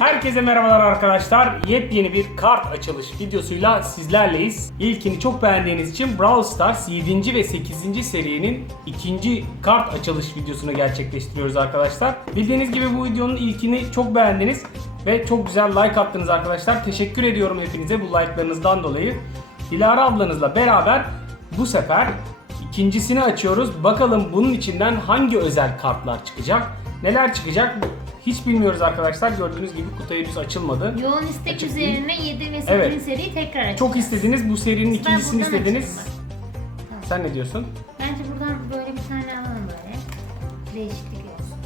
Herkese merhabalar arkadaşlar. Yepyeni bir kart açılış videosuyla sizlerleyiz. İlkini çok beğendiğiniz için Brawl Stars 7. ve 8. serinin ikinci kart açılış videosunu gerçekleştiriyoruz arkadaşlar. Bildiğiniz gibi bu videonun ilkini çok beğendiniz ve çok güzel like attınız arkadaşlar. Teşekkür ediyorum hepinize bu like'larınızdan dolayı. Dilara ablanızla beraber bu sefer ikincisini açıyoruz. Bakalım bunun içinden hangi özel kartlar çıkacak? Neler çıkacak? Hiç bilmiyoruz arkadaşlar. Gördüğünüz gibi kutu henüz açılmadı. Yoğun istek Açık üzerine 7 ve 8 Evet. seriyi tekrar açacağız. Çok istediniz bu serinin Ben ikincisini istediniz. açayım Sen ne diyorsun? Bence buradan böyle bir tane alalım böyle. Değişiklik olsun.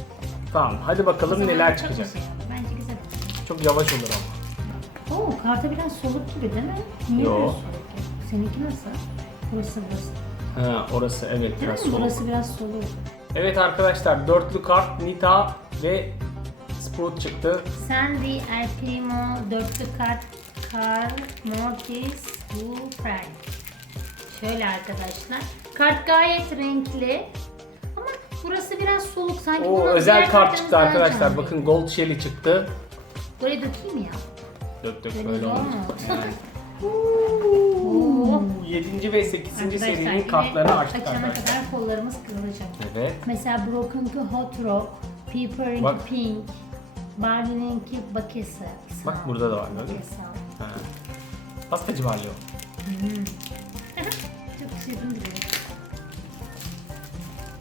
Tamam hadi bakalım neler çıkacak. oldu. Bence güzel oldu. Çok yavaş olur ama. Oo karta biraz soluk gibi değil mi? Niye Yo. soluk? Seninki nasıl? Burası burası. Ha, orası evet Değil biraz mi? soğuk. Burası biraz soluk. Evet arkadaşlar dörtlü kart Nita ve Sprout çıktı. Sandy, El Primo, dörtlü kart, Carl, Mortis, Wu, Frank. Şöyle arkadaşlar. Kart gayet renkli. Ama burası biraz soluk. Sanki O bunun özel diğer kart çıktı arkadaşlar. canlı. Bakın Gold Shelly çıktı. Buraya dökeyim ya. Dök dök Böyle böyle olmaz. Oo. 7. ve 8. Arkadaşlar serinin yine kartlarını açtık Açana arkadaşlar. kadar kollarımız kırılacak. Evet. Mesela Broken'ki Hot Rock, Pepper'inki Bak. Pink, Barney'ninki Bakesi. Bak burada da var, gördün mü? Ha. Pastacı balyo. Çok sevdim bile.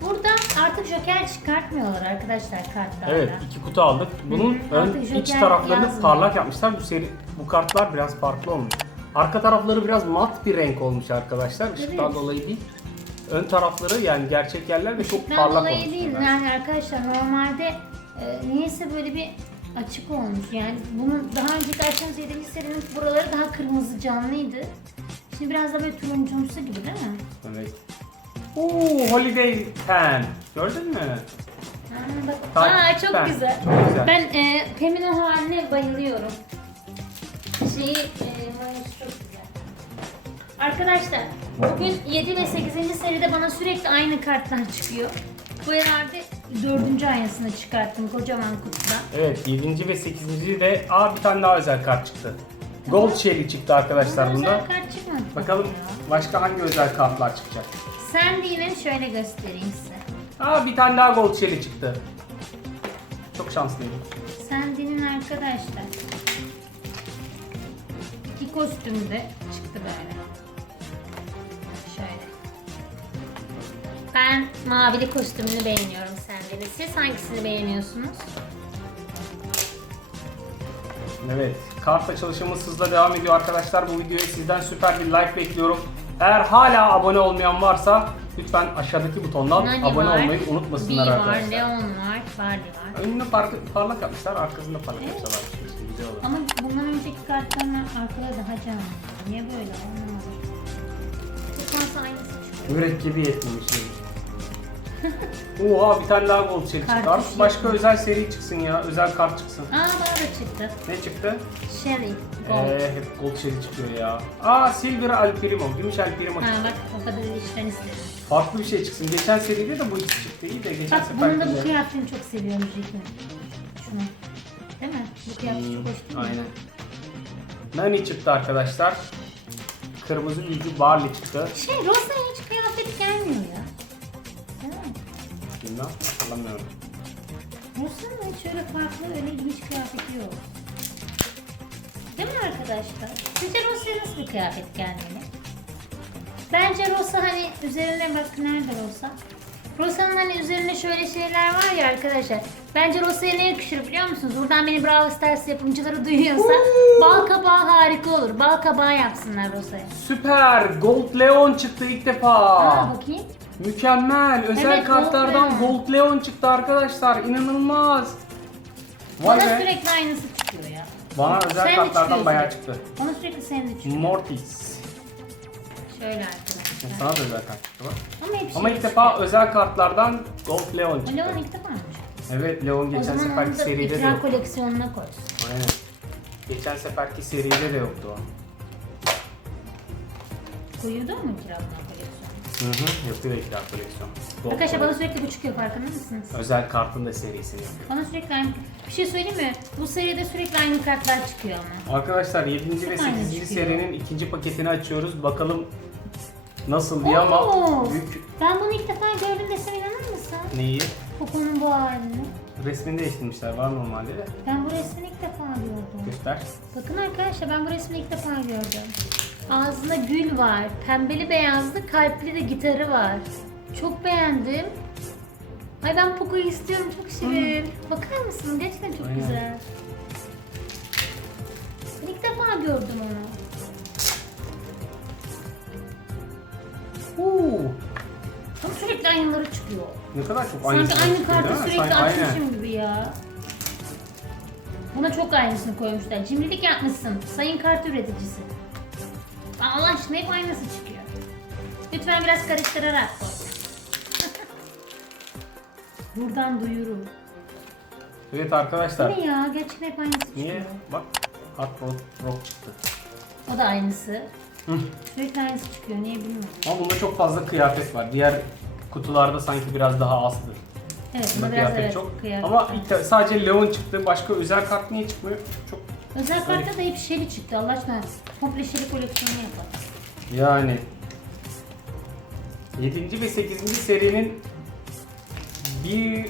Burada artık joker çıkartmıyorlar arkadaşlar kartlarda. Evet iki kutu aldık. Bunun hı. ön Artık iç Joker taraflarını yazmıyor. parlak yapmışlar. Bu seri bu kartlar biraz farklı olmuş. Arka tarafları biraz mat bir renk olmuş arkadaşlar. Işıktan Evet. dolayı değil. Ön tarafları yani gerçek yerler de çok Işıktan parlak dolayı olmuş. değil bunlar. yani arkadaşlar normalde e, niyeyse böyle bir açık olmuş yani bunun daha önceki açtığımız 7. serinin buraları daha kırmızı canlıydı. Şimdi biraz da böyle turuncumsu gibi değil mi? Evet. Oo, Holiday Pen. Gördün mü? Ha, bak. Aa çok ben. güzel. Çok güzel. Ben e, Pem'in o haline bayılıyorum. Şeyi, e, mayonez çok güzel. Arkadaşlar bugün 7 ve 8. seride bana sürekli aynı kartlar çıkıyor. Bu herhalde 4. aynısını çıkarttım kocaman kutudan. Evet 7. ve 8. de aa bir tane daha özel kart çıktı. Gold Shelly çıktı arkadaşlar Bana bunda. özel kart çıkmadı. Bakalım ya. başka hangi özel kartlar çıkacak. Sandy'nin şöyle göstereyim size. Aa bir tane daha Gold Shelly çıktı. Çok şanslıyım. Sandy'nin arkadaşlar iki kostümü de çıktı böyle. Şöyle. Ben mavili kostümünü beğeniyorum Sandy'nin. Siz hangisini beğeniyorsunuz? Evet, kart açılışımız hızla devam ediyor arkadaşlar. Bu videoya sizden süper bir like bekliyorum. Eğer hala abone olmayan varsa lütfen aşağıdaki butondan Nani abone var, olmayı unutmasınlar var, arkadaşlar. Leon var, Barley var. Önünü parlak, parlak yapmışlar, arkasında parlak Evet. güzel olur. Ama bundan önceki kartların arkada daha canlı. Niye böyle anlamadım. Bu kansa aynısı çıkıyor. Mürekkebi yetmemiş. Oha bir tane daha gold seri çıktı. Kartuş Artık başka yok. özel seri çıksın ya. Özel kart çıksın. Aa bana da çıktı. Ne çıktı? Sherry. Gold. Eee hep gold seri çıkıyor ya. Aa Silver Al Primo. Gümüş Al Primo Ha çıktı. bak o kadar işten istedim. Farklı bir şey çıksın. Geçen seride de bu ikisi çıktı. İyi de geçen Bak sefer bunun da bu güzel. kıyafetini çok seviyorum Jik'in. Şunu. Değil mi? Bu kıyafet çok hoş değil mi? Aynen. Nani çıktı arkadaşlar. Kırmızı büyücü Barley çıktı. Şey Rosa'ya Bilmem hatırlamıyorum. Rosa'nın hiç öyle farklı öyle ilginç kıyafeti yok. Değil mi arkadaşlar? Sizce Rosa'ya nasıl bir kıyafet gelmeli? Bence Rosa hani üzerine bak nerede Rosa? Rosa'nın hani üzerine şöyle şeyler var ya arkadaşlar. Bence Rosa'ya ne yakışır biliyor musunuz? Buradan beni Brawl Stars yapımcıları duyuyorsa bal kabağı harika olur. Bal kabağı yapsınlar Rosa'ya. Süper! Gold Leon çıktı ilk defa. Aa bakayım. Mükemmel. Özel Evet, Gold kartlardan Leon. Gold Leon çıktı arkadaşlar. İnanılmaz. Vay Bana be. sürekli aynısı çıkıyor ya. Bana özel Sen de kartlardan çıkıyorsun. bayağı çıktı. Bana sürekli senin de çıkıyor. Mortis. Şöyle arkadaşlar. Sana da özel kart çıktı bak. Ama hep Ama ilk defa özel kartlardan Gold Leon çıktı. Leon ilk defa mı? Evet Leon O geçen zaman onu seferki da seride de ikram yok. koleksiyonuna koysun. Aynen. Geçen seferki seride de yoktu o. Koyuyordu mu koleksiyonu? Hı hı. Yapıyor ekler koleksiyon. Arkadaşlar bana sürekli bu çıkıyor farkında mısınız? Özel kartın da serisini yapıyor. Bana sürekli aynı... Bir şey söyleyeyim mi? Bu seride sürekli aynı kartlar çıkıyor ama. Arkadaşlar 7. ve Çok aynı 8. çıkıyor. serinin ikinci paketini açıyoruz. Bakalım nasıl diye ama Oo! büyük Ben bunu ilk defa gördüm desem inanır mısın? neyi? Poco'nun bu halini. Resmini değiştirmişler var normalde de. Ben bu resmini ilk defa gördüm. Göster. Bakın arkadaşlar ben bu resmi ilk defa gördüm. Ağzında gül var. Pembeli beyazlı kalpli de gitarı var. Çok beğendim. Ay ben Poco'yu istiyorum çok şirin. Bakar mısın? Gerçekten çok Aynen. güzel. Ben ilk defa gördüm onu. Oo, Ama sürekli aynıları çıkıyor. ne kadar çok Sanki aynısı aynı kartı sürekli Sanki açmışım gibi ya. Buna çok aynısını koymuşlar. Cimrilik yapmışsın. Sayın kart üreticisi. Allah aşkına hep aynısı çıkıyor. Lütfen biraz karıştırarak koy. Buradan duyuru. Evet Bu arkadaşlar. ne ya? Gerçekten hep aynısı çıkıyor. Niye? Bak Hard Rock, Rock çıktı. O da aynısı. Hı. Sürekli aynısı çıkıyor. Niye bilmiyorum. Ama bunda çok fazla kıyafet var. Diğer kutularda sanki biraz daha azdı. Evet, Bunda bunda biraz kıyafet evet, çok. kıyafet. Ama ilk sadece Leon çıktı. Başka özel kart niye çıkmıyor? Çok Özel kartta da hep Shelly çıktı. Allah aşkına komple Shelly koleksiyonu yapalım. Yani 7. ve 8. serinin bir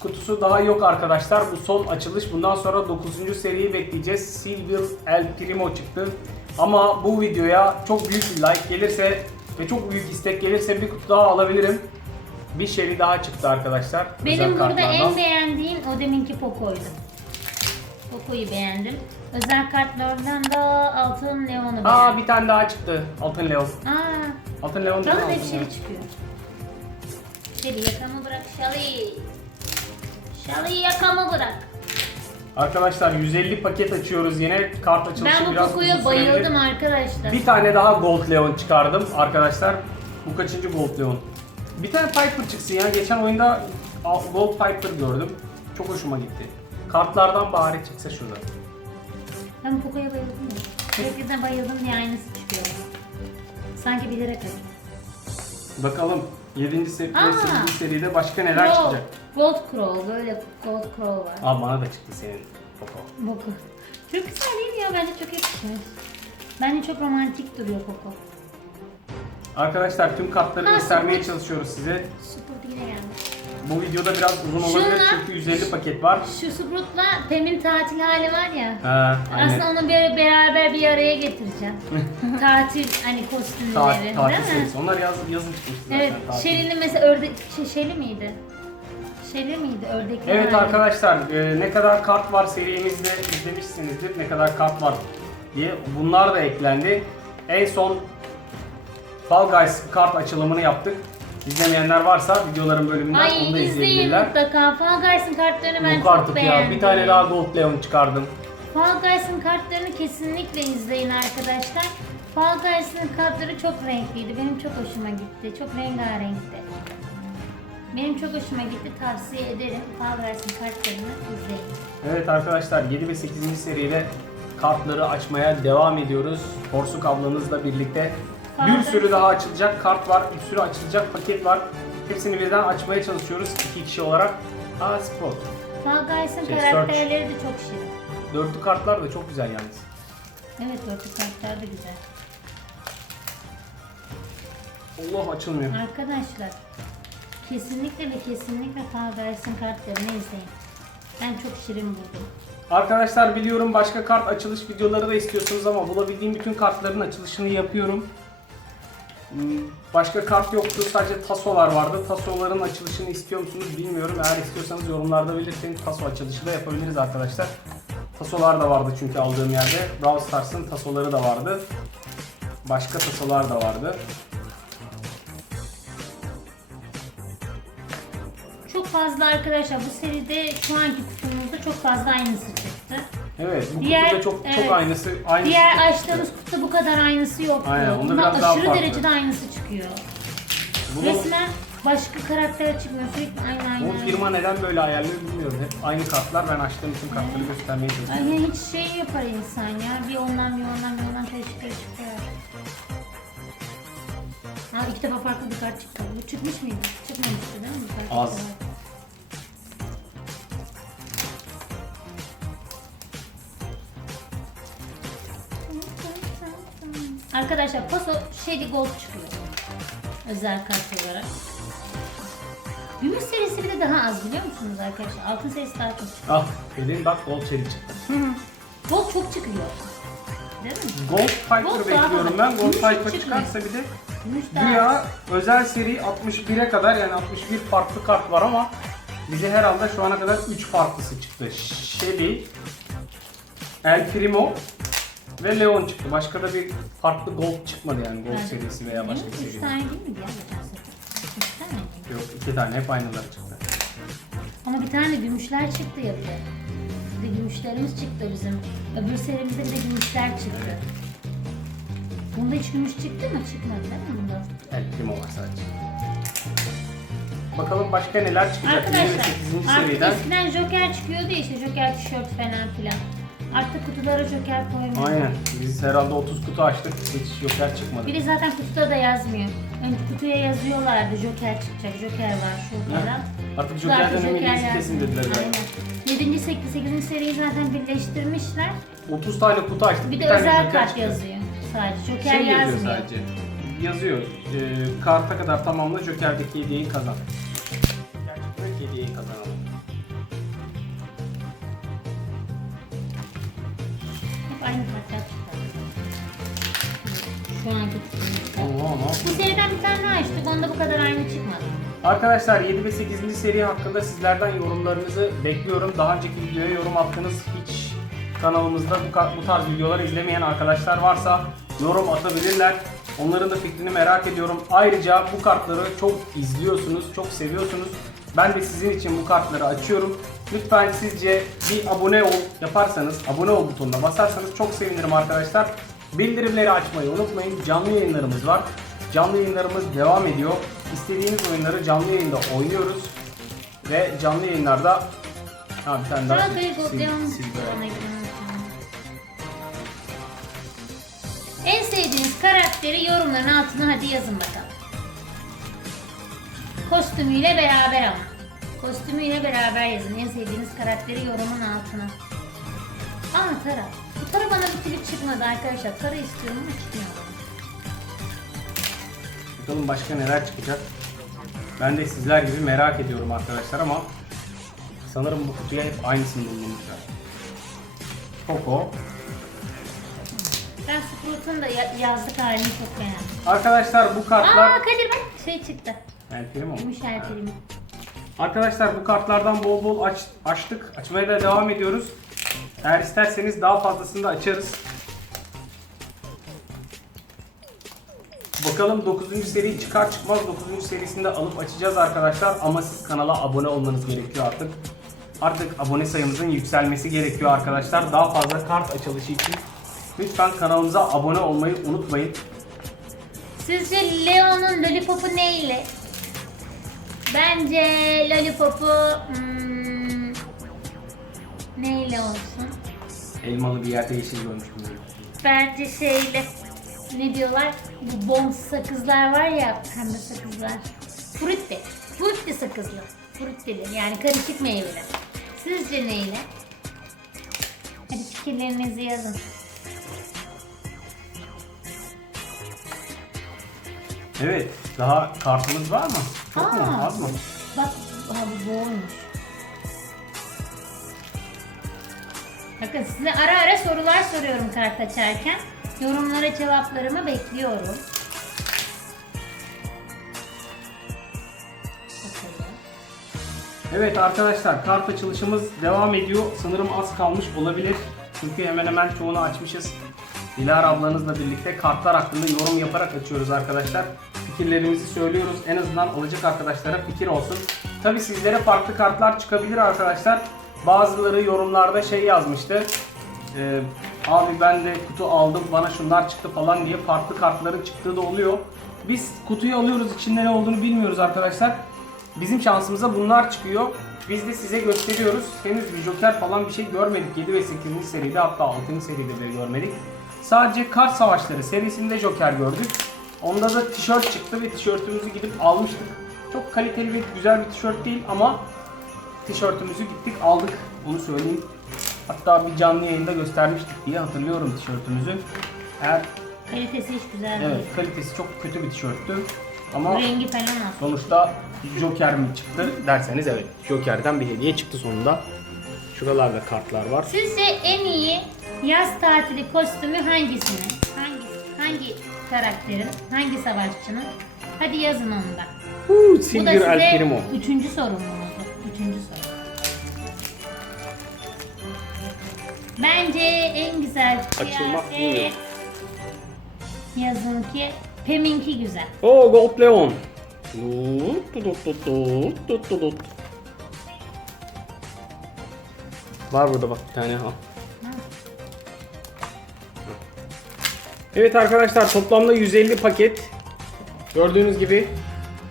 kutusu daha yok arkadaşlar. Bu son açılış. Bundan sonra 9. seriyi bekleyeceğiz. Silver El Primo çıktı. Ama bu videoya çok büyük bir like gelirse ve çok büyük istek gelirse bir kutu daha alabilirim. Bir seri daha çıktı arkadaşlar. Benim özel burada kartlardan. en beğendiğim o deminki Poco'ydu. Poco'yu beğendim. Özel kartlardan da Altın Leon'u beğendim. Aa bir tane daha çıktı. Altın Leon. Aa, Altın Leon mi? bana Shelly Leon. çıkıyor. Shelly yakamı bırak Shelly. Shelly yakamı bırak. Arkadaşlar 150 paket açıyoruz yine. Kart açılışı Ben bu biraz Poco'ya uzun sürebilir. bayıldım arkadaşlar. Bir tane daha Gold Leon çıkardım arkadaşlar. Bu kaçıncı Gold Leon? Bir tane Piper çıksın ya. Geçen oyunda Gold Piper gördüm. Çok hoşuma gitti. Kartlardan bari çıksa şurada. Ben Poco'ya bayıldım ya. Sürekli bayıldım diye aynısı çıkıyor. Sanki bilerek öyle. Bakalım 7. seri, Aa! 8. seride başka neler Crow. çıkacak? Gold Crow. Böyle Gold Crow var. Aa bana da çıktı senin Poco. Poco. Çok güzel değil mi ya? Bence çok yakışmış. Bence çok romantik duruyor Poco. Arkadaşlar tüm kartları Ha, göstermeye süper. çalışıyoruz size. Super yine gelmiş. Bu videoda biraz uzun olabilir çünkü 150 paket var. Şu Sprout'la Pem'in tatil hali var ya. Ha, Aslında onu bir, beraber bir araya getireceğim. tatil hani kostümleri Tatil, tatil değil mi? serisi. Onlar yaz, yazın çıkmıştı zaten. Evet, tatil. Şeli'nin mesela ördek, şey, Şeli miydi? Şeli miydi? Ördekli Evet hali. arkadaşlar e, ne kadar kart var serimizde izlemişsinizdir ne kadar kart var diye bunlar da eklendi. En son Fall Guys kart açılımını yaptık. İzlemeyenler varsa videoların bölümünden onu da Ay izleyin izleyebilirler. mutlaka. Fall Guys'ın kartlarını ben Yok çok artık beğendim. ya bir tane daha Gold Leon çıkardım. Fall Guys'ın kartlarını kesinlikle izleyin arkadaşlar. Fall Guys'ın kartları çok renkliydi. Benim çok hoşuma gitti. Çok rengarenkti. Benim çok hoşuma gitti. Tavsiye ederim. Fall Guys'ın kartlarını izleyin. Evet arkadaşlar 7 ve 8. seriyle kartları açmaya devam ediyoruz. Porsuk ablamızla birlikte. Bir sürü daha açılacak kart var, bir sürü açılacak paket var. Hepsini birden açmaya çalışıyoruz iki kişi olarak. Aa Sprout. Fall Guys'ın Şey, karakterleri de çok şirin. Dörtlü kartlar da çok güzel yalnız. Evet dörtlü kartlar da güzel. Allah açılmıyor. Arkadaşlar kesinlikle ve kesinlikle Fall Guys'ın kartlarını izleyin. Ben çok şirin buldum. Arkadaşlar biliyorum başka kart açılış videoları da istiyorsunuz ama bulabildiğim bütün kartların açılışını yapıyorum. Hmm, Başka kart yoktu sadece tasolar vardı. Tasoların açılışını istiyor musunuz bilmiyorum. Eğer istiyorsanız yorumlarda belirtin. Taso açılışı da yapabiliriz arkadaşlar. Tasolar da vardı çünkü aldığım yerde. Brawl Stars'ın tasoları da vardı. Başka tasolar da vardı. Çok fazla arkadaşlar bu seride şu anki kutumuzda çok fazla aynısı çıktı. Evet bu Diğer- kutuda çok evet. çok aynısı. aynısı Diğer çıktı. açtığımız kutuda bu kadar aynısı yoktu. Aynen, onda Bunda biraz daha aşırı farklı. derecede aynısı çıkıyor. Bunu- Resmen başka karakter çıkmıyor. Sürekli aynı aynı Bu aynı. firma neden böyle ayarlıyor bilmiyorum. Hep aynı kartlar. Ben açtığım bütün kartları göstermeye çalışıyorum. Ay ya hiç şey yapar insan ya. Bir ondan bir ondan bir ondan karışık karışık koyar. Aa, iki defa farklı bir kart çıktı. Bu çıkmış mıydı? Çıkmamıştı değil mi? Az. çıktı. Arkadaşlar paso Shady Gold çıkıyor. Özel kart olarak. Gümüş serisi bir de daha az biliyor musunuz arkadaşlar? Altın serisi daha çok çıkıyor. Ah Pelin bak Gold Cherry çıktı. Gold çok çıkıyor. Değil mi? Gold Piper Gold bekliyorum ben. Gold Piper çıkarsa bir de Gümüş. Güya özel seri 61'e kadar yani 61 farklı kart var ama bize herhalde şu ana kadar 3 farklısı çıktı. Shelly, El Primo ve Leon çıktı. Başka da bir farklı gold çıkmadı yani gold serisi veya başka bir mi? Üç seri. tane değil miydi ya geçen sefer? Üç tane miydi? Yok iki tane hep aynıları çıktı. Ama bir tane gümüşler çıktı ya bir de. Bir de gümüşlerimiz çıktı bizim. Öbür serimizde bir de gümüşler çıktı. Bunda hiç gümüş çıktı mı? Çıkmadı değil mi bunda? El Primo var sadece. Bakalım başka neler çıkacak Arkadaşlar 28. artık seriden. eskiden Joker çıkıyordu ya işte Joker tişört falan filan. Artık kutulara Joker koymuyor. Aynen. Biz herhalde 30 kutu açtık. Hiç Joker çıkmadı. Bir de zaten kutuda da yazmıyor. Önce kutuya yazıyorlardı Joker çıkacak, Joker var şu falan. Artık Joker'den ümidinizi yazmıyor. kesin dediler galiba. Aynen. 7. 8. 8. seriyi zaten birleştirmişler. 30 tane kutu açtık. Bir de tane özel Joker kart çıktı. yazıyor sadece. Joker Şey yazıyor yazmıyor. sadece. Yazıyor. E, karta kadar tamamla Joker'deki hediyeyi kazan. Aynı. Şu anki Bu seriden bir tane daha açtık. Onda bu kadar aynı çıkmadı. Arkadaşlar 7 ve 8. seri hakkında sizlerden yorumlarınızı bekliyorum. Daha önceki videoya yorum attınız. Hiç kanalımızda bu, bu tarz videoları izlemeyen arkadaşlar varsa yorum atabilirler. Onların da fikrini merak ediyorum. Ayrıca bu kartları çok izliyorsunuz, çok seviyorsunuz. Ben de sizin için bu kartları açıyorum. Lütfen sizce bir abone ol yaparsanız, abone ol butonuna basarsanız çok sevinirim arkadaşlar. Bildirimleri açmayı unutmayın. Canlı yayınlarımız var. Canlı yayınlarımız devam ediyor. İstediğiniz oyunları canlı yayında oynuyoruz. Ve canlı yayınlarda bir tane daha sil- sil-. En sevdiğiniz karakteri yorumların altına hadi yazın bakalım. Kostümüyle beraber ama. Kostümüyle beraber yazın. En sevdiğiniz karakteri yorumun altına. Aa Tara. Bu Tara bana bir klip çıkmadı arkadaşlar. Tara istiyorum ama çıkmıyor. Bakalım başka neler çıkacak. Ben de sizler gibi merak ediyorum arkadaşlar ama sanırım bu kutuya hep aynısını bulmamızlar. Coco. Ben Sprout'un da ya- yazlık halini çok beğendim. Arkadaşlar bu kartlar... Aa Kadir bak şey çıktı. Elfiri mi o? Gümüş elfilimi. Arkadaşlar bu kartlardan bol bol aç, açtık. Açmaya da devam ediyoruz. Eğer isterseniz daha fazlasını da açarız. Bakalım 9. seri çıkar çıkmaz 9. serisinde alıp açacağız arkadaşlar. Ama siz kanala abone olmanız gerekiyor artık. Artık abone sayımızın yükselmesi gerekiyor arkadaşlar. Daha fazla kart açılışı için lütfen kanalımıza abone olmayı unutmayın. Sizce Leo'nun lollipopu neyle? Bence lollipopu hmm, neyle olsun? Elmalı bir yerde yeşil görmüştüm. böyle. Bence şeyle ne diyorlar? Bu bomb sakızlar var ya pembe sakızlar. Frutti. Frutti sakızlı. Fruttili yani karışık meyveler. Sizce neyle? Hadi fikirlerinizi yazın. Evet, daha kartımız var mı? Çok mu? Aa, Az mı? Bak aha bu boğulmuş. Bakın size ara ara sorular soruyorum kart açarken. Yorumlara cevaplarımı bekliyorum. Evet arkadaşlar kart açılışımız devam ediyor. Sanırım az kalmış olabilir. Çünkü hemen hemen çoğunu açmışız. Dilara ablanızla birlikte kartlar hakkında yorum yaparak açıyoruz arkadaşlar. Fikirlerimizi söylüyoruz. En azından alacak arkadaşlara fikir olsun. Tabi sizlere farklı kartlar çıkabilir arkadaşlar. Bazıları yorumlarda şey yazmıştı. Ee, abi ben de kutu aldım bana şunlar çıktı falan diye farklı kartların çıktığı da oluyor. Biz kutuyu alıyoruz içinde ne olduğunu bilmiyoruz arkadaşlar. Bizim şansımıza bunlar çıkıyor. Biz de size gösteriyoruz. Henüz bir Joker falan bir şey görmedik. 7 ve 8. seride hatta 6. seride de görmedik. Sadece Kart Savaşları serisinde Joker gördük. Onda da tişört çıktı ve tişörtümüzü gidip almıştık. Çok kaliteli ve güzel bir tişört değil ama tişörtümüzü gittik aldık. Bunu söyleyeyim. Hatta bir canlı yayında göstermiştik diye hatırlıyorum tişörtümüzü. Eğer Kalitesi hiç güzel evet değil. kalitesi çok kötü bir tişörttü. Ama Rengi falan az. sonuçta Joker mi çıktı derseniz evet. Joker'den bir hediye çıktı sonunda. Şuralarda kartlar var. Sizce en iyi yaz tatili kostümü hangisinin? Hangi, hangi karakterin? Hangi savaşçının? Hadi yazın onu da. Huu, Bu da Silver El size üçüncü sorumluluğunuz. Üçüncü soru. Bence en güzel Açılmak kıyafet bilmiyor. yazın ki Pem'inki güzel. Oo Gold Leon. Tut, tut, tut, tut, tut, tut, tut. Var burada bak bir tane ha. Evet arkadaşlar toplamda 150 paket. Gördüğünüz gibi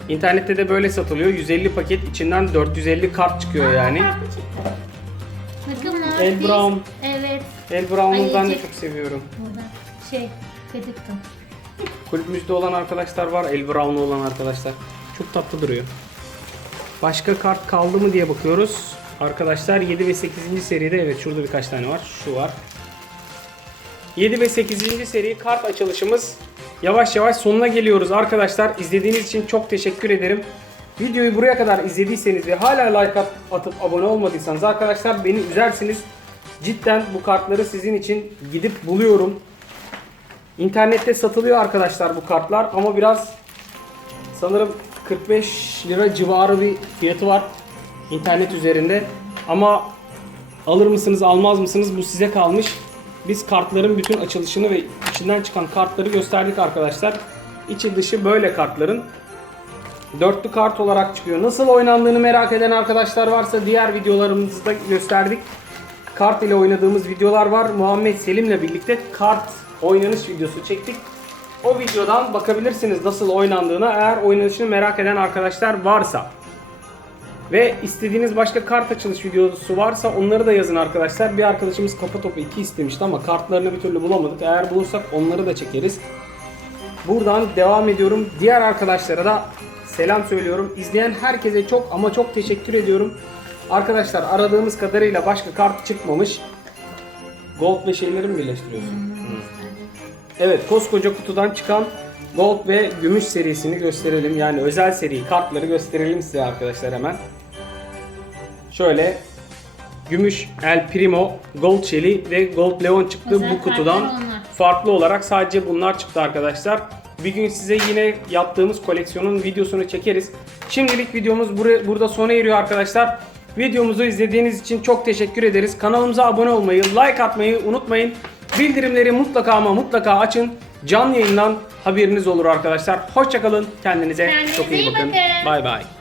internette de böyle satılıyor. 150 paket içinden 450 kart çıkıyor yani. Bakın. El Brown. Evet. El Brown'u ben de Ayıcık. çok seviyorum. Burada şey gıdıktım. Kulübümüzde olan arkadaşlar var. El Brown'lu olan arkadaşlar. Çok tatlı duruyor. Başka kart kaldı mı diye bakıyoruz. Arkadaşlar 7 ve 8. seride evet şurada birkaç tane var. Şu var. 7 ve 8. seri kart açılışımız yavaş yavaş sonuna geliyoruz arkadaşlar. İzlediğiniz için çok teşekkür ederim. Videoyu buraya kadar izlediyseniz ve hala like at- atıp abone olmadıysanız arkadaşlar beni üzersiniz. Cidden bu kartları sizin için gidip buluyorum. İnternette satılıyor arkadaşlar bu kartlar ama biraz sanırım 45 lira civarı bir fiyatı var internet üzerinde. Ama alır mısınız almaz mısınız bu size kalmış. Biz kartların bütün açılışını ve içinden çıkan kartları gösterdik arkadaşlar. İçi dışı böyle kartların. Dörtlü kart olarak çıkıyor. Nasıl oynandığını merak eden arkadaşlar varsa diğer videolarımızda gösterdik. Kart ile oynadığımız videolar var. Muhammed Selim'le birlikte kart oynanış videosu çektik. O videodan bakabilirsiniz nasıl oynandığına eğer oynanışını merak eden arkadaşlar varsa. Ve istediğiniz başka kart açılış videosu varsa onları da yazın arkadaşlar. Bir arkadaşımız kafa topu 2 istemişti ama kartlarını bir türlü bulamadık. Eğer bulursak onları da çekeriz. Buradan devam ediyorum. Diğer arkadaşlara da selam söylüyorum. İzleyen herkese çok ama çok teşekkür ediyorum. Arkadaşlar aradığımız kadarıyla başka kart çıkmamış. Gold ve şeyleri mi birleştiriyorsun? Evet koskoca kutudan çıkan Gold ve Gümüş serisini gösterelim. Yani özel seri kartları gösterelim size arkadaşlar hemen. Şöyle Gümüş El Primo, Gold Shelly ve Gold Leon çıktı Özel bu kutudan. Farklı olarak sadece bunlar çıktı arkadaşlar. Bir gün size yine yaptığımız koleksiyonun videosunu çekeriz. Şimdilik videomuz bura- burada sona eriyor arkadaşlar. Videomuzu izlediğiniz için çok teşekkür ederiz. Kanalımıza abone olmayı, like atmayı unutmayın. Bildirimleri mutlaka ama mutlaka açın. Canlı yayından haberiniz olur arkadaşlar. Hoşçakalın. Kendinize, Kendinize çok iyi bakın. Bay bay.